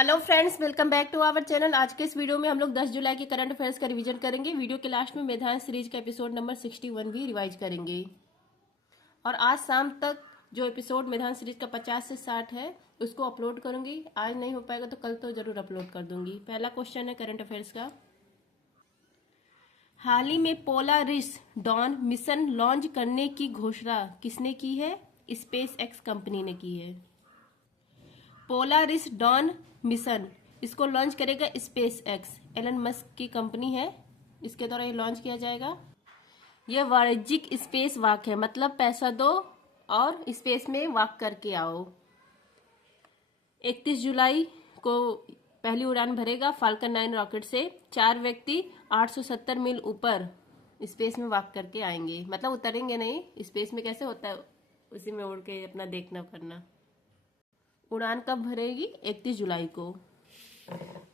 Hello friends, welcome back to our channel. आज के इस वीडियो में हम लोग 10 जुलाई के करंट अफेयर्स का रिवीजन करेंगे। वीडियो के लास्ट में मेधान सीरीज का एपिसोड नंबर 61 भी रिवाइज करेंगे। और आज शाम तक जो एपिसोड मेधान सीरीज का 50 से 60 है उसको अपलोड करूंगी। आज नहीं हो पाएगा तो कल तो जरूर अपलोड कर दूंगी। पहला क्वेश्चन है करंट अफेयर्स का। हाल ही में पोलारिस डॉन मिशन लॉन्च करने की घोषणा किसने की है? स्पेस एक्स कंपनी ने की है। पोलारिस डॉन मिशन इसको लॉन्च करेगा स्पेस एक्स, एलन मस्क की कंपनी है, इसके द्वारा ये लॉन्च किया जाएगा। यह वाणिज्यिक स्पेस वॉक है, मतलब पैसा दो और स्पेस में वॉक करके आओ। 31 जुलाई को पहली उड़ान भरेगा फाल्कन 9 रॉकेट से। 4 व्यक्ति 870 मील ऊपर स्पेस में वॉक करके आएंगे, मतलब उतरेंगे नहीं। स्पेस में कैसे होता है उसी में उड़ के अपना देखना करना। उड़ान कब भरेगी? 31 जुलाई को।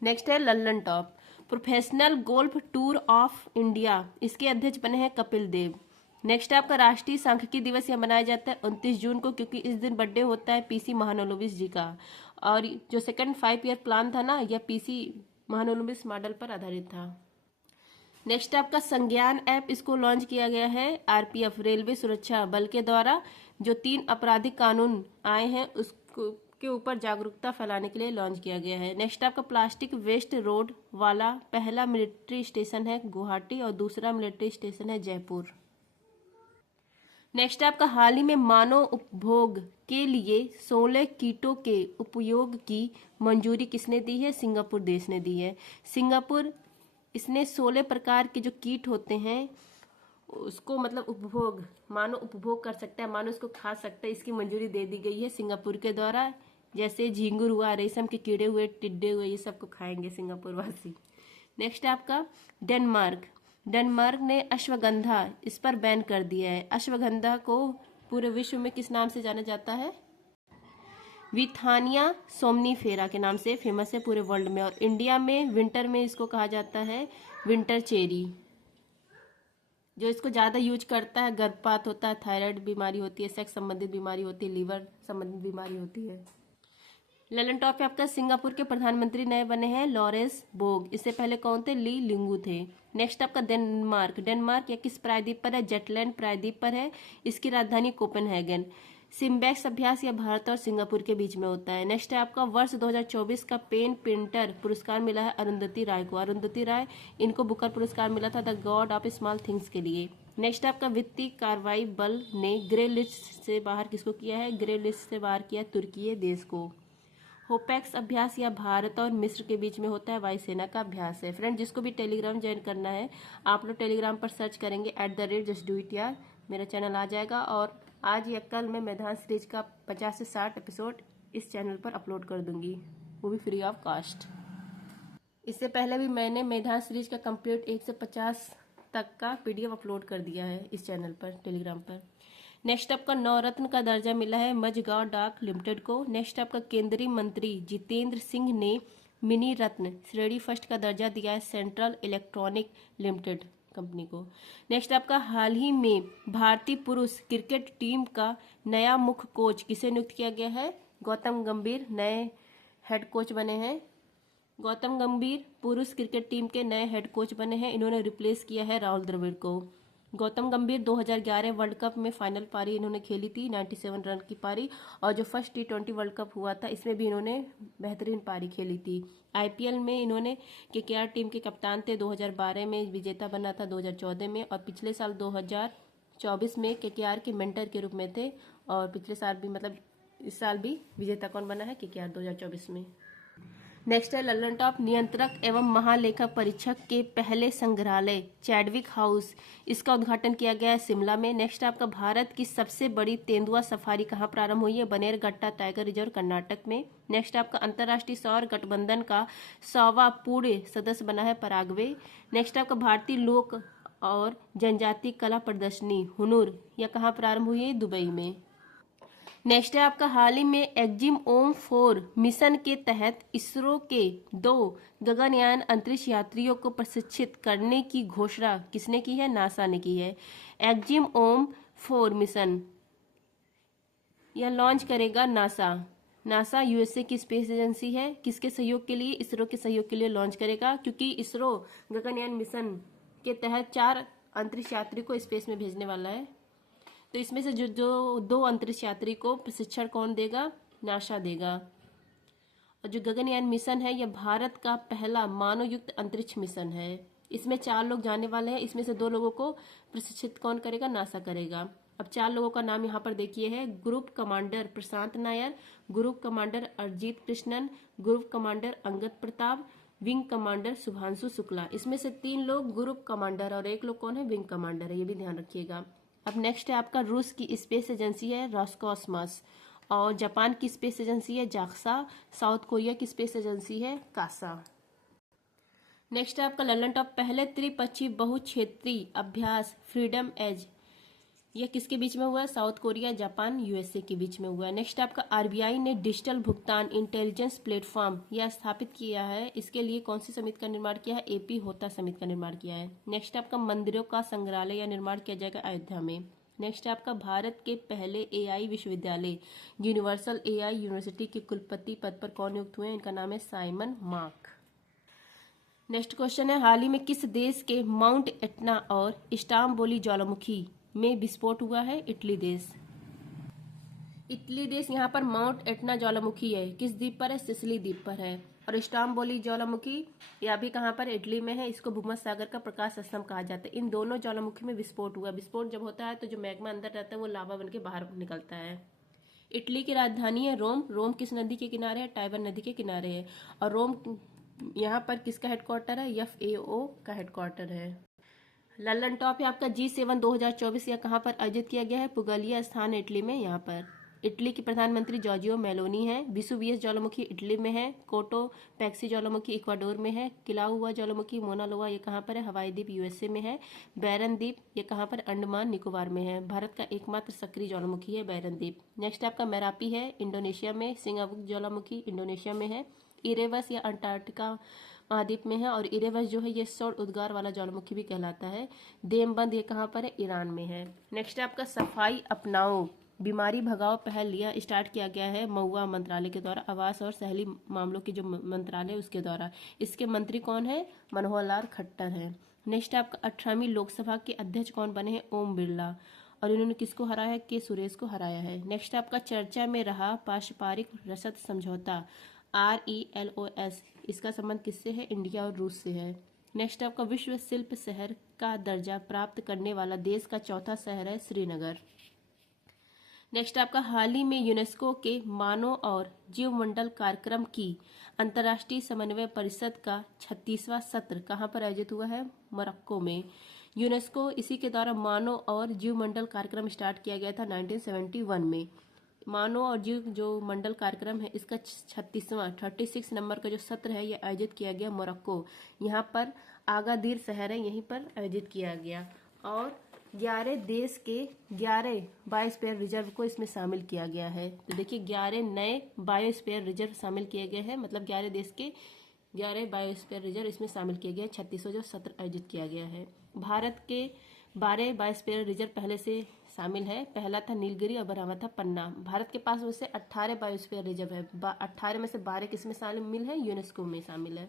नेक्स्ट है Lallan top professional golf tour of India, इसके अध्यक्ष बने हैं कपिल देव। नेक्स्ट है आपका राष्ट्रीय सांख्यिकी दिवस यह मनाया जाता है 29 जून को, क्योंकि इस दिन बर्थडे होता है पीसी महानोबिस जी का। और जो सेकंड 5 ईयर प्लान था ना, यह पीसी महानोबिस मॉडल पर आधारित था। नेक्स्ट आपका संज्ञान ऐप, इसको लॉन्च किया गया है आरपीएफ रेलवे सुरक्षा बल के द्वारा। जो 3 आपराधिक कानून आए हैं उसको के ऊपर जागरूकता फैलाने के लिए लॉन्च किया गया है। नेक्स्ट आपका प्लास्टिक वेस्ट रोड वाला पहला मिलिट्री स्टेशन है गुवाहाटी और दूसरा मिलिट्री स्टेशन है जयपुर। नेक्स्ट आपका हाल ही में मानव उपभोग के लिए 16 कीटों के उपयोग की मंजूरी किसने दी है? सिंगापुर देश ने दी है। सिंगापुर इसने 16 प्रकार के जो कीट होते हैं उसको मतलब उपभोग, मानव उपभोग कर सकता है, मानव इसको खा सकता है, इसकी मंजूरी दे दी गई है सिंगापुर के द्वारा। जैसे झींगुर हुआ, रेशम के कीड़े हुए, टिड्डे हुए, ये सबको खाएंगे सिंगापुर वासी। नेक्स्ट आपका डेनमार्क। डेनमार्क ने अश्वगंधा इस पर बैन कर दिया है। अश्वगंधा को पूरे विश्व में किस नाम से जाना जाता है? विथानिया सोमनीफेरा के नाम से फेमस है पूरे वर्ल्ड में। और इंडिया में विंटर में इसको कहा जाता है विंटर चेरी। जो इसको ज़्यादा यूज करता है, गर्भपात होता है, थायराइड बीमारी होती है, सेक्स संबंधित बीमारी होती है, लीवर संबंधित बीमारी होती है। ललन टॉप पे आपका सिंगापुर के प्रधानमंत्री नए बने हैं लॉरेंस बोग। इससे पहले कौन थे? ली लिंगू थे। नेक्स्ट आपका डेनमार्क। डेनमार्क या किस प्रायद्वीप पर है? जेटलैंड प्रायद्वीप पर है। इसकी राजधानी कोपेनहेगन। सिम्बैक्स अभ्यास या भारत और सिंगापुर के बीच में होता है। नेक्स्ट है आपका वर्ष 2024 का पेन पेंटर पुरस्कार मिला है अरुंधति राय को। अरुंधति राय, इनको बुकर पुरस्कार मिला था the God of small things के लिए। नेक्स्ट आपका वित्तीय कार्रवाई बल ने ग्रे लिस्ट से बाहर किसको किया है? ग्रे लिस्ट से बाहर किया तुर्की देश को। होपेक्स अभ्यास या भारत और मिस्र के बीच में होता है, वायुसेना का अभ्यास है। फ्रेंड, जिसको भी टेलीग्राम ज्वाइन करना है आप लोग टेलीग्राम पर सर्च करेंगे @justdoityar, मेरा चैनल आ जाएगा। और आज या कल मैं मैदान सीरीज का 50 से 60 एपिसोड इस चैनल पर अपलोड कर दूंगी, वो भी फ्री ऑफ कास्ट। इससे पहले भी मैंने मैदान सीरीज का कंप्लीट 1 से 50 तक का PDF अपलोड कर दिया है इस चैनल पर, टेलीग्राम पर। नेक्स्ट आपका नवरत्न का दर्जा मिला है मझगांव डाक लिमिटेड को। नेक्स्ट आपका केंद्रीय मंत्री जितेंद्र सिंह ने मिनी रत्न श्रेणी फर्स्ट का दर्जा दिया है सेंट्रल इलेक्ट्रॉनिक लिमिटेड कंपनी को। नेक्स्ट आपका हाल ही में भारतीय पुरुष क्रिकेट टीम का नया मुख्य कोच किसे नियुक्त किया गया है? गौतम गंभीर नए हेड कोच बने हैं। गौतम गंभीर पुरुष क्रिकेट टीम के नए हेड कोच बने हैं। इन्होंने रिप्लेस किया है राहुल द्रविड़ को। गौतम गंभीर 2011 वर्ल्ड कप में फाइनल पारी इन्होंने खेली थी, 97 रन की पारी। और जो फर्स्ट T20 वर्ल्ड कप हुआ था इसमें भी इन्होंने बेहतरीन पारी खेली थी। IPL में इन्होंने KKR टीम के कप्तान थे, 2012 में विजेता बना था, 2014 में, और पिछले साल 2024 में KKR के मेंटर के रूप में थे। और पिछले साल भी, मतलब इस साल भी विजेता कौन बना है? KKR 2024 में। नेक्स्ट है लल्लन टॉप नियंत्रक एवं महालेखा परीक्षक के पहले संग्रहालय चैडविक हाउस, इसका उद्घाटन किया गया है शिमला में। नेक्स्ट आपका भारत की सबसे बड़ी तेंदुआ सफारी कहाँ प्रारंभ हुई है? बनेरघट्टा टाइगर रिजर्व कर्नाटक में। नेक्स्ट आपका अंतर्राष्ट्रीय सौर गठबंधन का 100वां पूर्ण सदस्य बना है पराग्वे। नेक्स्ट आपका भारतीय लोक और जनजातीय कला प्रदर्शनी हुनर यह कहाँ प्रारंभ हुई है? दुबई में। नेक्स्ट है आपका हाल ही में एक्जिम ओम-4 मिशन के तहत इसरो के 2 गगनयान अंतरिक्ष यात्रियों को प्रशिक्षित करने की घोषणा किसने की है? नासा ने की है। एक्जिम ओम-4 मिशन यह लॉन्च करेगा नासा। नासा यूएसए की स्पेस एजेंसी है, किसके सहयोग के लिए? इसरो के सहयोग के लिए लॉन्च करेगा, क्योंकि इसरो गगनयान मिशन के तहत 4 अंतरिक्ष यात्री को स्पेस में भेजने वाला है। तो इसमें से जो 2 अंतरिक्ष यात्री को प्रशिक्षण कौन देगा? नासा देगा। और जो गगनयान मिशन है यह भारत का पहला मानवयुक्त अंतरिक्ष मिशन है। इसमें 4 लोग जाने वाले हैं, इसमें से 2 लोगों को प्रशिक्षित कौन करेगा? नासा करेगा। अब 4 लोगों का नाम यहाँ पर देखिए है, group commander Prashant Nair, group commander Arijit Krishnan, group commander Angad Pratap, wing commander Shubhanshu Shukla. इसमें से 3 लोग ग्रुप कमांडर और 1 लोग कौन है? विंग कमांडर है, ये भी ध्यान रखिएगा। अब नेक्स्ट है आपका रूस की स्पेस एजेंसी है रॉसकॉस्मॉस, और जापान की स्पेस एजेंसी है जाक्सा, साउथ कोरिया की स्पेस एजेंसी है कासा। नेक्स्ट है आपका ललन टॉप, पहले त्रिपक्षीय बहुक्षेत्रीय अभ्यास फ्रीडम एज, यह किसके बीच में हुआ है? साउथ कोरिया, जापान, यूएसए के बीच में हुआ है। नेक्स्ट आपका आरबीआई ने डिजिटल भुगतान इंटेलिजेंस प्लेटफॉर्म यह स्थापित किया है, इसके लिए कौन सी समिति का निर्माण किया है? एपी होता समिति का निर्माण किया है। नेक्स्ट आपका मंदिरों का संग्रहालय या निर्माण किया जाएगा अयोध्या में। नेक्स्ट आपका भारत के पहले एआई विश्वविद्यालय यूनिवर्सल एआई यूनिवर्सिटी के कुलपति पद पर कौन नियुक्त हुए हैं? इनका नाम है साइमन मार्क। नेक्स्ट क्वेश्चन है, हाल ही में किस देश के माउंट एटना और स्टाम्बोली ज्वालामुखी में विस्फोट हुआ है? इटली देश। इटली देश यहाँ पर माउंट एटना ज्वालामुखी है, किस द्वीप पर है? सिसिली द्वीप पर है। और स्टाम्बोली ज्वालामुखी यह भी कहाँ पर? इटली में है। इसको भूमध्य सागर का प्रकाश स्तंभ कहा जाता है। इन दोनों ज्वालामुखी में विस्फोट हुआ। विस्फोट जब होता है तो जो मैग्मा अंदर रहता है वो लावा बन के बाहर निकलता है। इटली की राजधानी है रोम। रोम किस नदी के किनारे है? टाइबर नदी के किनारे है। और रोम यहाँ पर किसका हेडक्वार्टर है? FAO का हेडक्वार्टर है। ललन टॉप है आपका G7 2024 यह कहाँ पर आयोजित किया गया है? पुगलिया स्थान इटली में। यहाँ पर इटली की प्रधानमंत्री जॉर्जियो मेलोनी है। विसुवियस ज्वालामुखी इटली में है। कोटो पैक्सी ज्वालामुखी इक्वाडोर में है। किलाउआ ज्वालामुखी मोना लोआ ये कहाँ पर है? हवाई द्वीप यूएसए में है। बैरन द्वीप ये कहाँ पर? अंडमान निकोबार में है। भारत का एकमात्र सक्रिय ज्वालामुखी है बैरन द्वीप। नेक्स्ट आपका मेरापी है इंडोनेशिया में। सिंगाबुक ज्वालामुखी इंडोनेशिया में है। इरेवस या अंटार्कटिका महाद्वीप में है। और इरेवस जो है ये सौर उद्गार वाला ज्वालामुखी भी कहलाता है। देमबंद ये कहाँ पर है? ईरान में है। नेक्स्ट आपका सफाई अपनाओ बीमारी भगाओ पहल लिया स्टार्ट किया गया है महुआ मंत्रालय के द्वारा, आवास और शहरी मामलों के जो मंत्रालय उसके द्वारा। इसके मंत्री कौन है? मनोहर लाल खट्टर है। नेक्स्ट आपका 18वीं लोकसभा के अध्यक्ष कौन बने हैं? ओम बिरला। और इन्होंने किसको हराया है? के सुरेश को हराया है। नेक्स्ट आपका चर्चा में रहा पारस्परिक रसद समझौता RELOS, इसका संबंध किससे है? इंडिया और रूस से है। नेक्स्ट आपका विश्व शिल्प शहर का दर्जा प्राप्त करने वाला देश का चौथा शहर है श्रीनगर। नेक्स्ट आपका हाल ही में यूनेस्को के मानव और जीवमंडल कार्यक्रम की अंतर्राष्ट्रीय समन्वय परिषद का 36वां सत्र कहाँ पर आयोजित हुआ है? मोरक्को में। यूनेस्को इसी के द्वारा मानव और जीवमंडल कार्यक्रम स्टार्ट किया गया था 1971 में। मानव और जीव जो मंडल कार्यक्रम है इसका 36 नंबर का जो सत्र है ये आयोजित किया गया मोरक्को। यहाँ पर आगादीर शहर है, यहीं पर आयोजित किया गया। और 11 देश के 11 बायोस्फीयर रिजर्व को इसमें शामिल किया गया है। तो देखिए 11 नए बायोस्फीयर रिजर्व शामिल किए गए हैं, मतलब 11 देश के 11 बायोस्फीयर रिजर्व इसमें शामिल किए गए। 36वां जो सत्र आयोजित किया गया है। भारत के 12 बायोस्फीयर रिजर्व पहले से शामिल है। पहला था नीलगिरी और 12वां था पन्ना। भारत के पास वैसे 18 बायोस्फीयर रिजर्व है। 18 में से 12 किसमें शामिल है? यूनेस्को में शामिल है।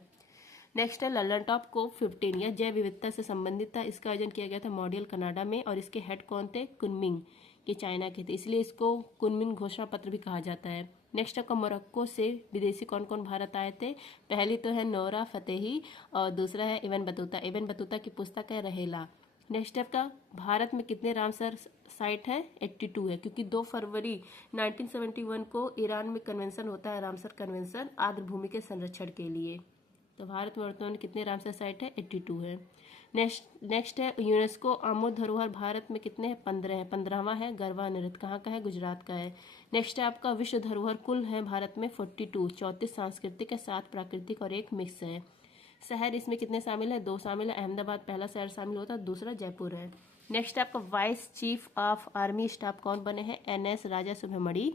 नेक्स्ट है ललन टॉप COP15 यह जैव विविधता से संबंधित था। इसका आयोजन किया गया था मॉन्ट्रियल कनाडा में। और इसके हेड कौन थे? कुनमिंग, ये चाइना के थे, इसलिए इसको कुनमिंग घोषणा पत्र भी कहा जाता है। नेक्स्ट आपका मोरक्को से विदेशी कौन कौन भारत आए थे? पहली तो है नोरा फतेही और दूसरा है इबन बतूता। इबन बतूता की पुस्तक है रहेला। नेक्स्ट आपका भारत में कितने रामसर साइट है? 82 है, क्योंकि 2 फरवरी 1971 को ईरान में कन्वेंशन होता है, रामसर कन्वेंशन, आर्द्र भूमि के संरक्षण के लिए। तो भारत में वर्तमान में कितने रामसर साइट है? 82 है। नेक्स्ट है यूनेस्को अमूर्त धरोहर भारत में कितने हैं? 15 है। 15वां है गरबा नृत्य, कहाँ का है? गुजरात का है। नेक्स्ट है आपका विश्व धरोहर कुल है भारत में 42, 34 सांस्कृतिक है, 7 प्राकृतिक और 1 मिक्स है। शहर इसमें कितने शामिल है? 2 शामिल है। अहमदाबाद पहला शहर शामिल होता है, दूसरा जयपुर है। नेक्स्ट आपका vice chief of army staff कौन बने हैं? NS राजा सुब्रमणी।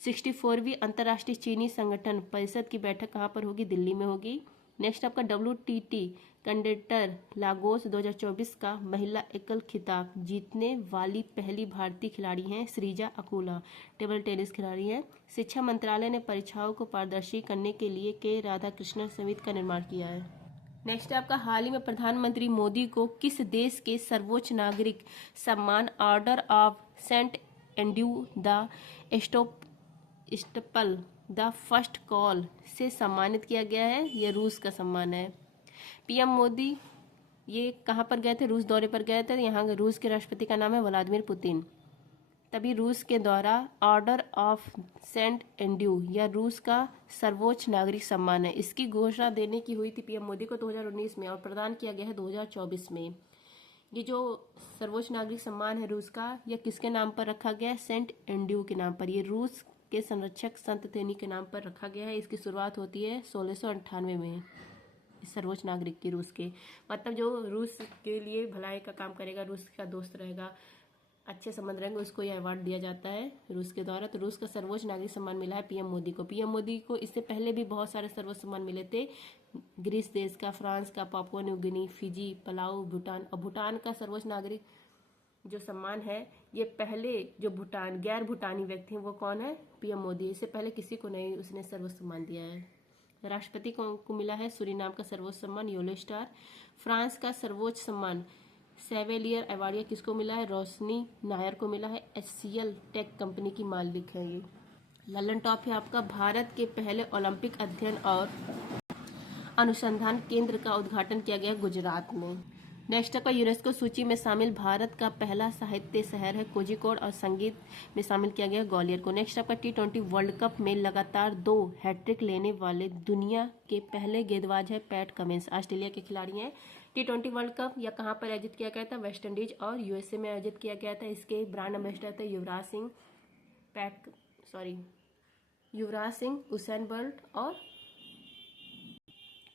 64वीं अंतर्राष्ट्रीय चीनी संगठन परिषद की बैठक कहाँ पर होगी? दिल्ली में होगी। नेक्स्ट आपका WTT कंडेटर लागोस 2024 का महिला एकल खिताब जीतने वाली पहली भारतीय खिलाड़ी हैं सृजा अकुला, टेबल टेनिस खिलाड़ी हैं। शिक्षा मंत्रालय ने परीक्षाओं को पारदर्शी करने के लिए के राधाकृष्णन समिति का निर्माण किया है। नेक्स्ट आपका हाल ही में प्रधानमंत्री मोदी को किस देश के सर्वोच्च नागरिक सम्मान Order of Saint Andrew the Apostle the First Call से सम्मानित किया गया है। यह रूस का सम्मान है। पीएम मोदी ये कहाँ पर गए थे? रूस दौरे पर गए थे। यहाँ रूस के राष्ट्रपति का नाम है व्लादिमीर पुतिन। तभी रूस के द्वारा ऑर्डर ऑफ सेंट एंड्रू या रूस का सर्वोच्च नागरिक सम्मान है। इसकी घोषणा देने की हुई थी पीएम मोदी को 2019 में और प्रदान किया गया है 2024 में। ये जो सर्वोच्च नागरिक सम्मान है रूस का, यह किसके नाम पर रखा गया है? सेंट एंड्रू के नाम पर। ये रूस के संरक्षक संत तेनी के नाम पर रखा गया है। इसकी शुरुआत होती है 1698 में। सर्वोच्च नागरिक की रूस के मतलब जो रूस के लिए भलाई का काम करेगा, रूस का दोस्त रहेगा, अच्छे संबंध रहेंगे, उसको यह अवार्ड दिया जाता है रूस के द्वारा। तो रूस का सर्वोच्च नागरिक सम्मान मिला है पीएम मोदी को। पीएम मोदी को इससे पहले भी बहुत सारे सर्वोच्च सम्मान मिले थे। ग्रीस देश का, फ्रांस का, Papua New Guinea, Fiji, Palau, Bhutan. और भूटान का सर्वोच्च नागरिक जो सम्मान है, ये पहले जो भूटान गैर भूटानी व्यक्ति हैं वो कौन है? पीएम मोदी। इससे पहले किसी को नहीं उसने सर्वोच्च सम्मान दिया है। राष्ट्रपति को मिला है सूरीनाम का सर्वोच्च सम्मान येलो स्टार। फ्रांस का सर्वोच्च सम्मान सेवेलियर अवार्ड किसको मिला है? रोशनी नायर को मिला है। HCL टेक कंपनी की मालिक है ये। ललन टॉप है आपका भारत के पहले ओलंपिक अध्ययन और अनुसंधान केंद्र का उद्घाटन किया गया गुजरात में। नेक्स्ट आपका यूनेस्को सूची में शामिल भारत का पहला साहित्य शहर है कोझिकोड और संगीत में शामिल किया गया ग्वालियर को। नेक्स्ट आपका T20 वर्ल्ड कप में लगातार 2 हैट्रिक लेने वाले दुनिया के पहले गेंदबाज है पैट कमिंस, ऑस्ट्रेलिया के खिलाड़ी हैं। T20 वर्ल्ड कप या कहाँ पर आयोजित किया गया था? वेस्ट इंडीज और USA में आयोजित किया गया था। इसके ब्रांड एम्बेसडर थे युवराज सिंह, उसेन बोल्ट और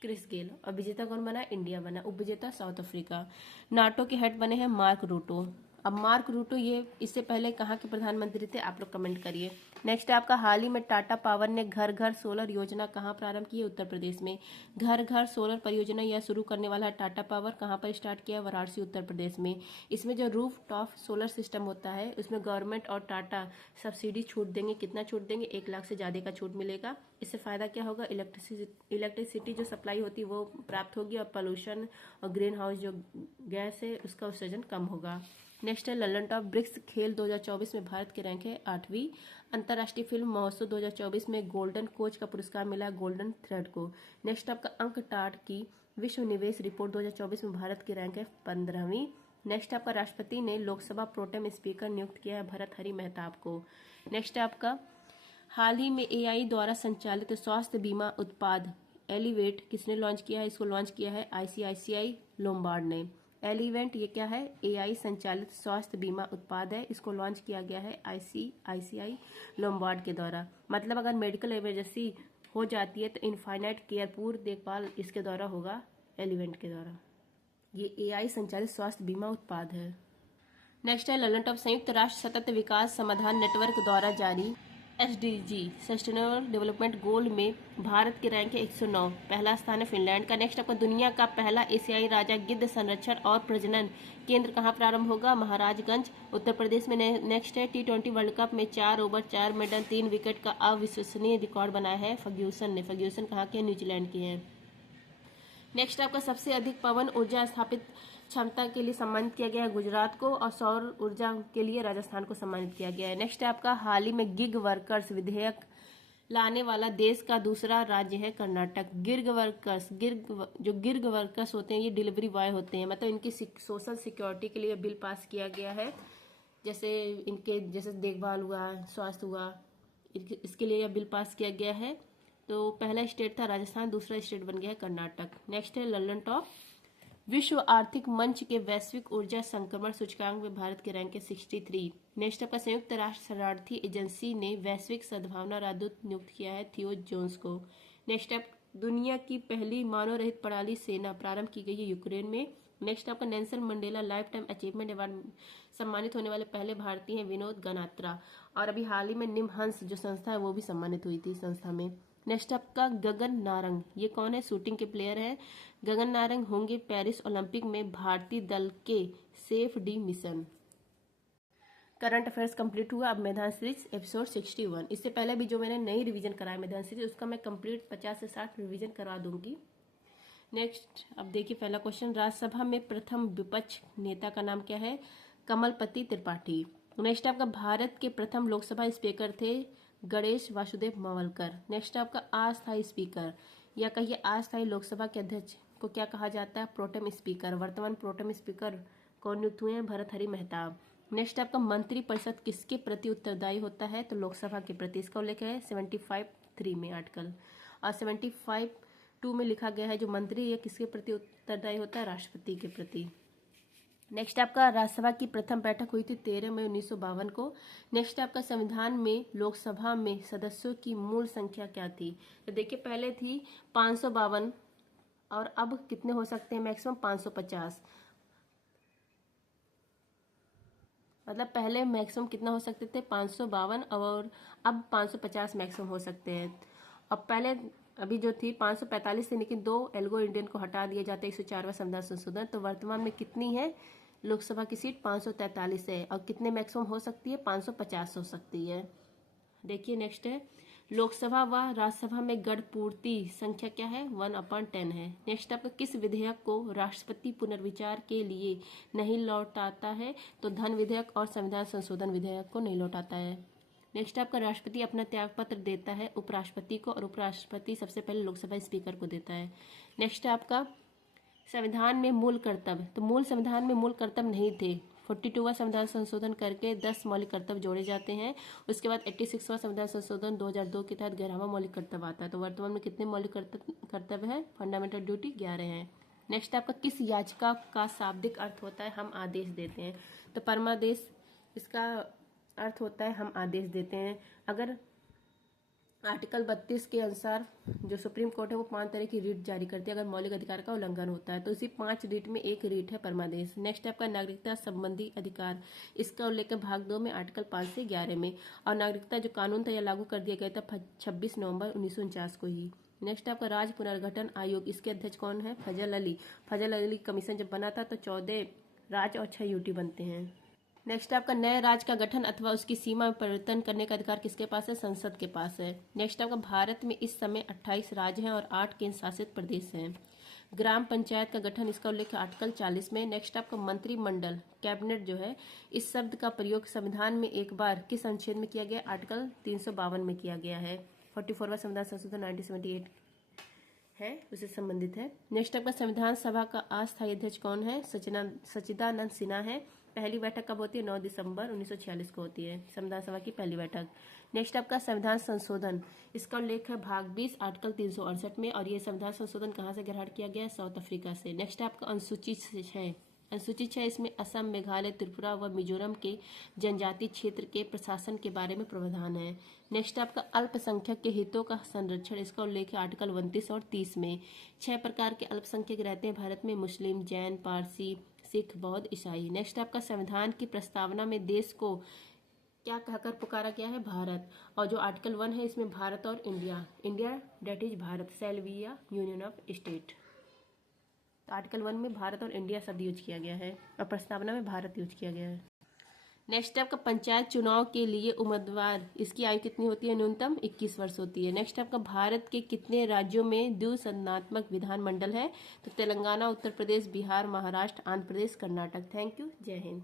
क्रिस गेल। और विजेता कौन बना? इंडिया बना। उपविजेता साउथ अफ्रीका। नाटो के हेड बने हैं मार्क रूटो। अब मार्क रूटो ये इससे पहले कहाँ के प्रधानमंत्री थे? आप लोग कमेंट करिए। नेक्स्ट आपका हाल ही में टाटा पावर ने घर घर सोलर योजना कहाँ प्रारंभ की है? उत्तर प्रदेश में। घर घर सोलर परियोजना यह शुरू करने वाला है टाटा पावर। कहाँ पर स्टार्ट किया है? वाराणसी उत्तर प्रदेश में। इसमें जो रूफ टॉप सोलर सिस्टम होता है उसमें गवर्नमेंट और टाटा सब्सिडी छूट देंगे। कितना छूट देंगे? 1 लाख से ज़्यादा का छूट मिलेगा। इससे फ़ायदा क्या होगा? इलेक्ट्रिसिटी जो सप्लाई होती है वो प्राप्त होगी और पोल्यूशन और ग्रीन हाउस जो गैस है उसका उत्सर्जन कम होगा। नेक्स्ट है ललन टॉप ब्रिक्स खेल 2024 में भारत के रैंक है 8वीं। अंतर्राष्ट्रीय फिल्म महोत्सव 2024 में गोल्डन कोच का पुरस्कार मिला गोल्डन थ्रेड को। नेक्स्ट आपका अंक टाट की विश्व निवेश रिपोर्ट 2024 में भारत की रैंक है 15वीं। नेक्स्ट आपका राष्ट्रपति ने लोकसभा प्रोटेम स्पीकर नियुक्त किया है भरत हरि मेहताब को। नेक्स्ट आपका हाल ही में AI द्वारा संचालित स्वास्थ्य बीमा उत्पाद एलिवेट किसने लॉन्च किया है? इसको लॉन्च किया है ICICI लोम्बार्ड ने। एलिवेंट ये क्या है? AI संचालित स्वास्थ्य बीमा उत्पाद है। इसको लॉन्च किया गया है ICICI लोम्बार्ड के द्वारा। मतलब अगर मेडिकल इमरजेंसी हो जाती है तो इनफाइनाइट केयर पूर्ण देखभाल इसके द्वारा होगा, एलिवेंट के द्वारा। ये AI संचालित स्वास्थ्य बीमा उत्पाद है। नेक्स्ट है ललन टॉप संयुक्त राष्ट्र सतत विकास समाधान नेटवर्क द्वारा जारी SDG सस्टेनेबल डेवलपमेंट गोल में भारत की रैंक है 109। पहला स्थान है फिनलैंड का। नेक्स्ट आपका दुनिया का पहला एशियाई राजा गिद्ध संरक्षण और प्रजनन केंद्र कहाँ प्रारंभ होगा? महाराजगंज उत्तर प्रदेश में। नेक्स्ट है T20 वर्ल्ड कप में 4 ओवर 4 मेडल 3 विकेट का अविश्वसनीय रिकॉर्ड बनाया है फर्ग्यूसन ने। फर्ग्यूसन कहाँ के? न्यूजीलैंड के हैं। नेक्स्ट आपका सबसे अधिक पवन ऊर्जा स्थापित क्षमता के लिए सम्मानित किया गया है गुजरात को और सौर ऊर्जा के लिए राजस्थान को सम्मानित किया गया है। नेक्स्ट आपका हाल ही में गिग वर्कर्स विधेयक लाने वाला देश का दूसरा राज्य है कर्नाटक। गिग वर्कर्स होते हैं ये डिलीवरी बॉय होते हैं, मतलब इनकी सोशल सिक्योरिटी के लिए बिल पास किया गया है। जैसे इनके जैसे देखभाल हुआ, स्वास्थ्य हुआ, इसके लिए यह बिल पास किया गया है। तो पहला स्टेट था राजस्थान, दूसरा स्टेट बन गया है कर्नाटक। नेक्स्ट है ललन टॉप विश्व आर्थिक मंच के वैश्विक ऊर्जा संक्रमण सूचकांक में भारत के रैंक है 63। नेक्स्ट आपका संयुक्त राष्ट्र शरणार्थी एजेंसी ने वैश्विक सद्भावना राजदूत नियुक्त किया है थियो जोन्स को। नेक्स्ट आप दुनिया की पहली मानव रहित प्रणाली सेना प्रारंभ की गई है यूक्रेन में। नेक्स्ट आपका Nelson Mandela life time achievement award सम्मानित होने वाले पहले भारतीय हैं विनोद गनात्रा। और अभी हाल ही में निमहंस जो संस्था है वो भी सम्मानित हुई थी संस्था में। नेक्स्ट आपका गगन नारंग, ये कौन है? शूटिंग के प्लेयर हैं। गगन नारंग होंगे पेरिस ओलंपिक में भारतीय दल के safe D mission. Current affairs complete हुआ। अब मैदान सीरीज एपिसोड 61। इससे पहले भी जो मैंने नई रिवीजन कराया मैदान सीरीज, उसका मैं कंप्लीट 50 से 60 रिवीजन करवा दूंगी। नेक्स्ट अब देखिए पहला क्वेश्चन, राज्यसभा में प्रथम विपक्ष नेता का नाम क्या है? कमलपति त्रिपाठी। नेक्स्ट आपका भारत के प्रथम लोकसभा स्पीकर थे गणेश वासुदेव मावलकर। नेक्स्ट आपका अस्थायी स्पीकर या कहिए अस्थायी लोकसभा के अध्यक्ष को क्या कहा जाता है? Pro tem speaker. वर्तमान प्रोटेम स्पीकर कौन नियुक्त हुए हैं? भर्तृहरि मेहताब। नेक्स्ट आपका मंत्रिपरिषद किसके प्रति उत्तरदायी होता है? तो लोकसभा के प्रति। इसका उल्लेख है 75(3) में आर्टिकल, और 75(2) में लिखा गया है जो मंत्री ये किसके प्रति उत्तरदायी होता है? राष्ट्रपति के प्रति। नेक्स्ट आपका राज्यसभा की प्रथम बैठक हुई थी 13 मई 1952 को। नेक्स्ट आपका संविधान में लोकसभा में सदस्यों की मूल संख्या क्या थी? तो देखिए पहले थी 552 और अब कितने हो सकते हैं? मैक्सिमम 550। मतलब पहले मैक्सिमम कितना हो सकते थे? 552 और अब 550 मैक्सिमम हो सकते हैं। अब पहले अभी जो थी 545 थी, लेकिन 2 एल्गो इंडियन को हटा दिए जाते 104वां संविधान संशोधन। तो वर्तमान में कितनी है लोकसभा की सीट? 543 है। और कितने मैक्सिमम हो सकती है? 550 हो सकती है। देखिए नेक्स्ट है लोकसभा व राज्यसभा में गण पूर्ति संख्या क्या है? 1/10 है। नेक्स्ट आपका किस विधेयक को राष्ट्रपति पुनर्विचार के लिए नहीं लौटाता है? तो धन विधेयक और संविधान संशोधन विधेयक को नहीं लौटाता है। नेक्स्ट आपका राष्ट्रपति अपना त्यागपत्र देता है उपराष्ट्रपति को, और उपराष्ट्रपति सबसे पहले लोकसभा स्पीकर को देता है। नेक्स्ट आपका संविधान में मूल कर्तव्य, तो मूल संविधान में मूल कर्तव्य नहीं थे। 42वां संविधान संशोधन करके 10 मौलिक कर्तव्य जोड़े जाते हैं। उसके बाद 86वां संविधान संशोधन 2002 के तहत 11वां मौलिक कर्तव्य आता है। तो वर्तमान में कितने मौलिक कर्तव्य है? फंडामेंटल ड्यूटी 11 है। नेक्स्ट आपका किस याचिका का शाब्दिक अर्थ होता है? हम आदेश देते हैं। तो परमादेश इसका अर्थ होता है हम आदेश देते हैं। अगर आर्टिकल 32 के अनुसार जो सुप्रीम कोर्ट है वो 5 तरह की रीट जारी करती है अगर मौलिक अधिकार का उल्लंघन होता है, तो इसी 5 रीट में एक रीट है परमादेश। नेक्स्ट आपका नागरिकता संबंधी अधिकार, इसका उल्लेख है भाग 2 में आर्टिकल 5 से 11 में। और नागरिकता जो कानून था यह लागू कर दिया गया था 26 नवंबर 1949 को ही। नेक्स्ट आपका राज्य पुनर्गठन आयोग, इसके अध्यक्ष कौन है? फजल अली। फजल अली कमीशन जब बना था तो 14 राज्य और 6 यूटी बनते हैं। नेक्स्ट आपका नए राज्य का गठन अथवा उसकी सीमा में परिवर्तन करने का अधिकार किसके पास है? संसद के पास है। नेक्स्ट आपका भारत में इस समय 28 राज्य हैं और 8 केंद्र शासित प्रदेश हैं। ग्राम पंचायत का गठन, इसका उल्लेख आर्टिकल 40 में। नेक्स्ट आपका मंत्रिमंडल कैबिनेट जो है, इस शब्द का प्रयोग संविधान में एक बार किस अनुच्छेद में किया गया? आर्टिकल 352 में किया गया है। 44वां संविधान संशोधन 1978 है उससे संबंधित है। नेक्स्ट आपका संविधान सभा का अस्थायी अध्यक्ष कौन है? सच्चिदानंद सिन्हा है। पहली बैठक कब होती है? 9 दिसंबर 1946 को होती है संविधान सभा की पहली बैठक। नेक्स्ट आपका संविधान संशोधन, इसका उल्लेख है भाग 20 आर्टिकल 368 में, और ये संविधान संशोधन कहाँ से ग्रहण किया गया है? साउथ अफ्रीका से। नेक्स्ट आपका अनुसूची 6, अनुसूची 6 इसमें असम, मेघालय, त्रिपुरा व मिजोरम के जनजातीय क्षेत्र के प्रशासन के बारे में प्रावधान है। नेक्स्ट आपका अल्पसंख्यक के हितों का संरक्षण, इसका उल्लेख है आर्टिकल 29 और 30 में। 6 प्रकार के अल्पसंख्यक रहते हैं भारत में, मुस्लिम, जैन, पारसी, सिख, बौद्ध, ईसाई। नेक्स्ट आपका संविधान की प्रस्तावना में देश को क्या कहकर पुकारा गया है? भारत। और जो आर्टिकल 1 है इसमें भारत और India, India that is Bharat shall be a union of state. तो आर्टिकल 1 में भारत और इंडिया शब्द यूज किया गया है और प्रस्तावना में भारत यूज किया गया है। नेक्स्ट आपका पंचायत चुनाव के लिए उम्मीदवार, इसकी आयु कितनी होती है? न्यूनतम 21 वर्ष होती है। नेक्स्ट आपका भारत के कितने राज्यों में द्विसंघात्मक विधानमंडल है? तो तेलंगाना, उत्तर प्रदेश, बिहार, महाराष्ट्र, आंध्र प्रदेश, कर्नाटक। थैंक यू, जय हिंद।